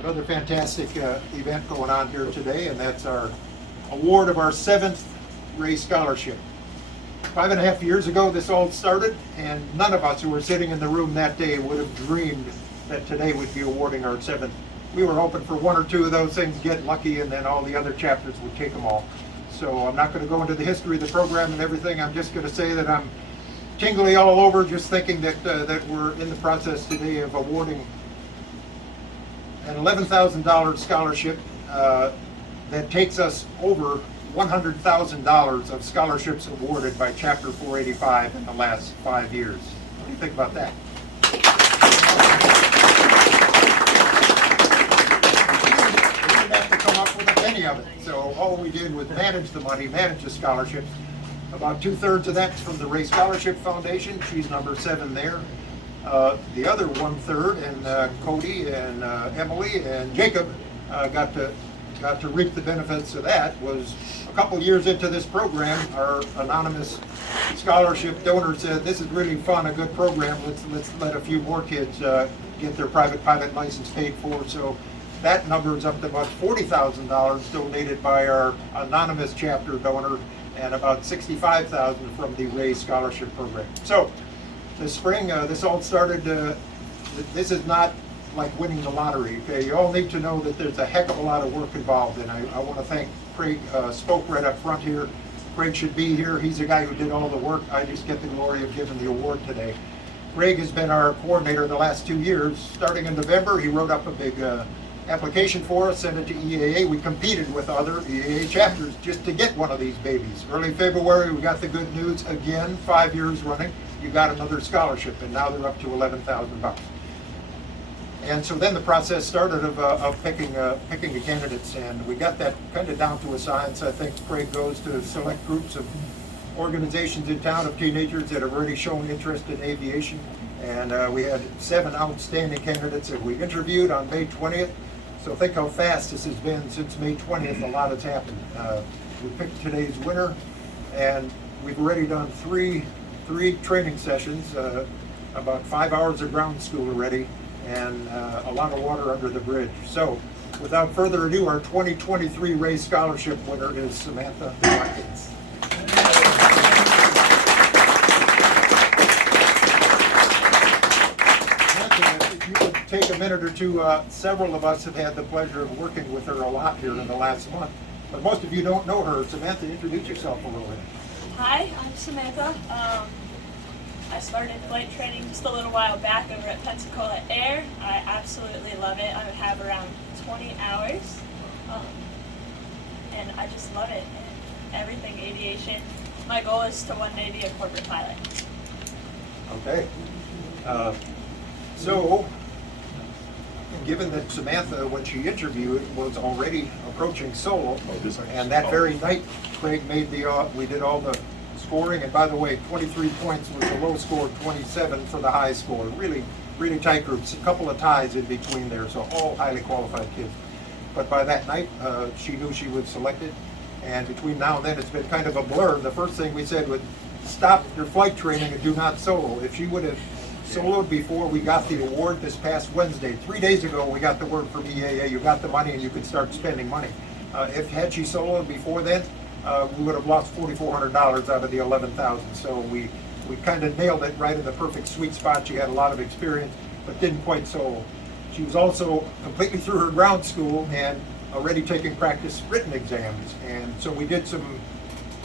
another fantastic event going on here today, and that's our award of our 7th Ray Scholarship. 5.5 years ago this all started, and none of us who were sitting in the room that day would have dreamed that today we'd be awarding our 7th. We were hoping for 1 or 2 of those things, get lucky, and then all the other chapters would take them all. So I'm not going to go into the history of the program and everything. I'm just going to say that I'm tingly all over just thinking that that we're in the process today of awarding an $11,000 scholarship that takes us over $100,000 of scholarships awarded by Chapter 485 in the last 5 years. What do you think about that? We didn't have to come up with a penny of it. So all we did was manage the money, manage the scholarships. About 2/3 of that's from the Ray Scholarship Foundation. She's number 7 there. The other 1/3, and Cody and Emily and Jacob got to reap the benefits of that. Was a couple years into this program, our anonymous scholarship donor said, "This is really fun, a good program. Let's let a few more kids get their private pilot license paid for." So that number is up to about $40,000 donated by our anonymous chapter donor, and about $65,000 from the Ray Scholarship Program. So this spring, this all started. This is not like winning the lottery. Okay, you all need to know that there's a heck of a lot of work involved, and I want to thank Craig. Spoke right up front here. Craig should be here. He's the guy who did all the work. I just get the glory of giving the award today. Craig has been our coordinator the last 2 years. Starting in November, he wrote up a big application for us, sent it to EAA. We competed with other EAA chapters just to get one of these babies. Early February, we got the good news again, 5 years running. You got another scholarship, and now they're up to $11,000. And so then the process started of picking the candidates, and we got that kind of down to a science. I think Craig goes to select groups of organizations in town of teenagers that have already shown interest in aviation, and we had 7 outstanding candidates that we interviewed on May 20th. So think how fast this has been since May 20th. A lot has happened. We picked today's winner, and we've already done three training sessions, about 5 hours of ground school already, and a lot of water under the bridge. So without further ado, our 2023 Ray Scholarship winner is Samantha Watkins. If you would take a minute or two, several of us have had the pleasure of working with her a lot here in the last month, but most of you don't know her. Samantha, introduce yourself a little bit. Hi, I'm Samantha. I started flight training just a little while back over at Pensacola Air. I absolutely love it. I have around 20 hours, and I just love it. And everything aviation. My goal is to one day be a corporate pilot. Okay. So, given that Samantha, when she interviewed, was already approaching solo, and that very night, Craig made we did all the scoring, and by the way, 23 points was the low score, 27 for the high score. Really, really tight groups. A couple of ties in between there, so all highly qualified kids. But by that night, she knew she was selected, and between now and then, it's been kind of a blur. The first thing we said was, stop your flight training and do not solo. If she would have soloed before we got the award this past Wednesday, 3 days ago, we got the word from EAA, you got the money and you could start spending money. Had she soloed before then, we would have lost $4,400 out of the $11,000. So we kind of nailed it right in the perfect sweet spot. She had a lot of experience, but didn't quite solo. She was also completely through her ground school and already taking practice written exams. And so we did some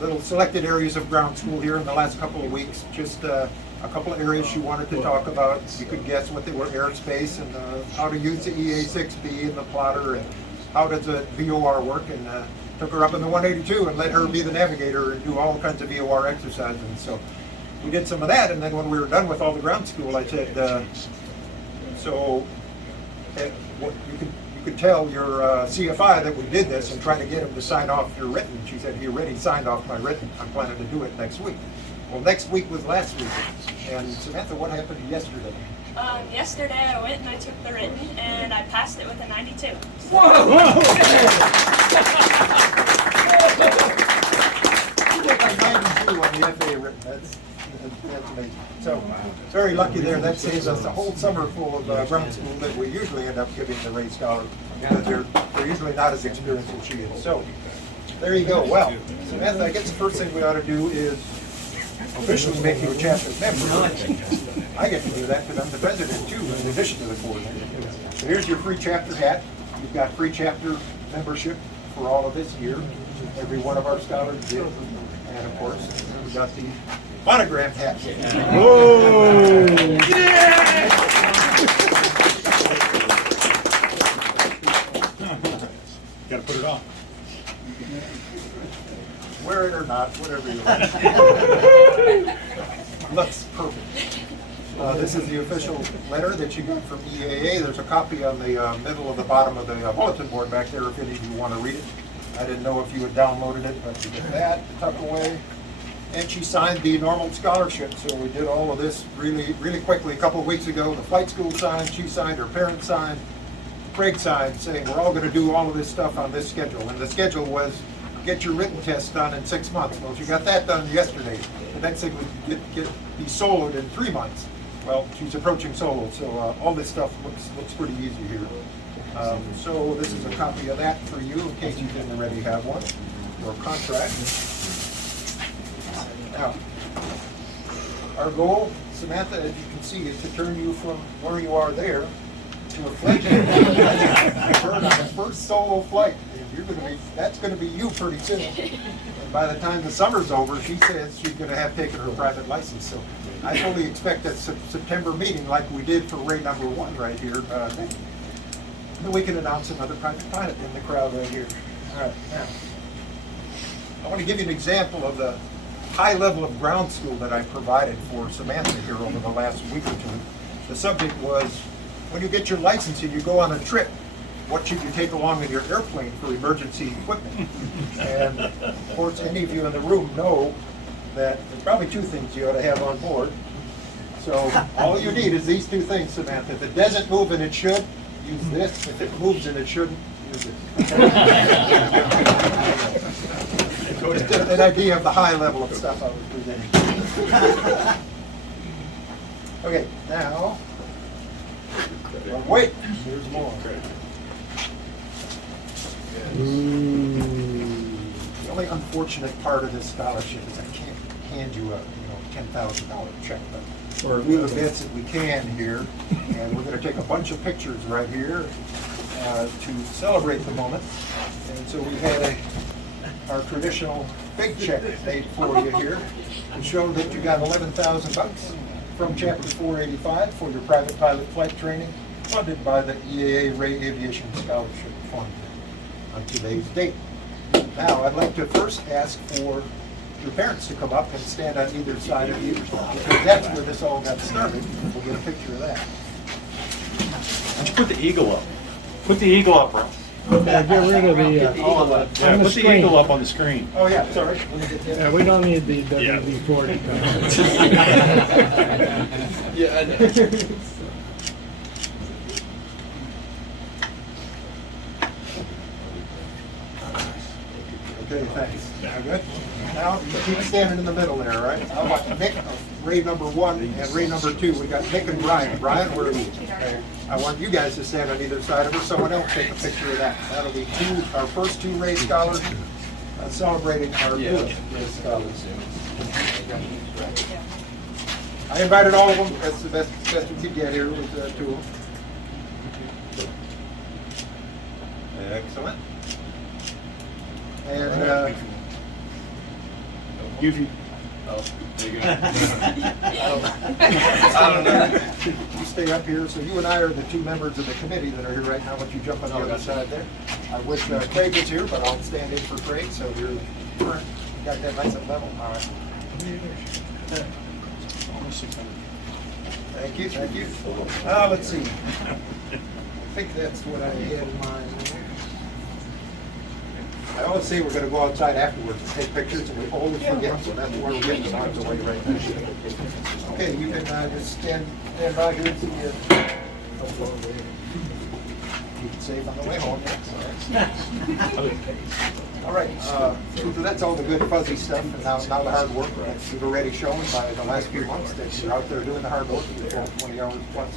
little selected areas of ground school here in the last couple of weeks. Just a couple of areas she wanted to talk about. You could guess what they were: airspace, and how to use the EA6B and the plotter, and how does a VOR work. And took her up in the 182 and let her be the navigator and do all kinds of VOR exercises. And so we did some of that, and then when we were done with all the ground school, I said, you could tell your CFI that we did this and try to get him to sign off your written. She said, he already signed off my written. I'm planning to do it next week. Well, next week was last week. And Samantha, what happened yesterday? Yesterday I went and I took the written, and I passed it with a 92. Whoa! You got a 92 on the FAA written. That's amazing. So, very lucky there. That saves us a whole summer full of ground school that we usually end up giving the Ray Scholar, because they're usually not as experienced as she is. So, there you go. Well, Samantha, I guess the first thing we ought to do is officially make you a chapter member. I get to do that because I'm the president too, in addition to the board. So here's your free chapter hat. You've got free chapter membership for all of this year. Every one of our scholars did. And of course, we've got the monogrammed hat. Whoa! Yeah! Gotta put it on. Wear it or not, whatever you like. Looks perfect. This is the official letter that you got from EAA. There's a copy on the middle of the bottom of the bulletin board back there if any of you want to read it. I didn't know if you had downloaded it, but you get that, the tuck away. And she signed the normal scholarship, so we did all of this really quickly. A couple of weeks ago, the flight school signed, she signed, her parents signed, Craig signed, saying we're all going to do all of this stuff on this schedule. And the schedule was get your written test done in 6 months. Well, she got that done yesterday. The next thing was be soloed in 3 months. Well, she's approaching solo, so all this stuff looks pretty easy here. So this is a copy of that for you in case you didn't already have one, your contract. Now, our goal, Samantha, as you can see, is to turn you from where you are there to a flight bird on the first solo flight. That's going to be you pretty soon. And by the time the summer's over, she says she's going to have taken her private license. So I fully expect that September meeting, like we did for Ray number 1 right here, then we can announce another private pilot in the crowd right here. All right, now, I want to give you an example of the high level of ground school that I provided for Samantha here over the last week or two. The subject was, when you get your license and you go on a trip, what should you take along in your airplane for emergency equipment? And of course, any of you in the room know that there's probably 2 things you ought to have on board. So all you need is these 2 things, Samantha. If it doesn't move and it should, use this. If it moves and it shouldn't, use it. Just an idea of the high level of stuff I was presenting. Okay, now, wait, there's more. The only unfortunate part of this scholarship is I can't hand you a $10,000 check, but we're doing the best that we can here, and we're going to take a bunch of pictures right here to celebrate the moment. And so we had our traditional big check made for you here to show that you got $11,000 from Chapter 485 for your private pilot flight training, funded by the EAA Ray Aviation Scholarship Fund on today's date. Now, I'd like to first ask for your parents to come up and stand on either side of you, because that's where this all got started. We'll get a picture of that. Why don't you put the eagle up? Put the eagle up, Russ. Get rid of the Yeah, put the eagle up on the screen. Oh yeah, sorry. Let me get that. Yeah, we don't need the WD-40. Yeah, I know. Okay, thanks. Now good? Now, keep standing in the middle there, right? How about Nick, Ray number 1 and Ray number 2? We got Nick and Brian. Brian, where are you? Okay. I want you guys to stand on either side of her. Someone else take a picture of that. That'll be our first 2 Ray scholars celebrating our newest Ray scholars. I invited all of them. That's the best we could get here with 2 of them. Excellent. And Give you. Oh, there you go. I don't know. You stay up here. So you and I are the 2 members of the committee that are here right now. Why don't you jump on the other side there? I wish Craig was here, but I'll stand in for Craig. So you're got that nice and level. All right. Thank you. Thank you. Let's see. I think that's what I had in mind. I always say we're going to go outside afterwards and take pictures, and we always forget, so that's where we're getting the lines away right now. Okay, you can just stand by here and see keep it safe on the way home. All right, so that's all the good fuzzy stuff, and now the hard work that you've already shown by the last few months that you're out there doing the hard work, you're going 20 hours plus.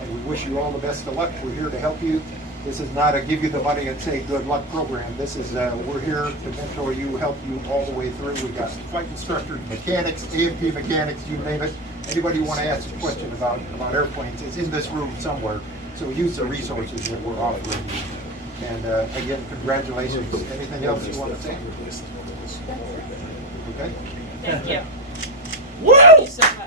And we wish you all the best of luck. We're here to help you. This is not a give you the money and say good luck program. This is, we're here to mentor you, help you all the way through. We got flight instructors, mechanics, AMP mechanics, you name it. Anybody you want to ask a question about airplanes is in this room somewhere. So use the resources that we're offering you. And again, congratulations. Anything else you want to say? Okay. Thank you. Thank you so much.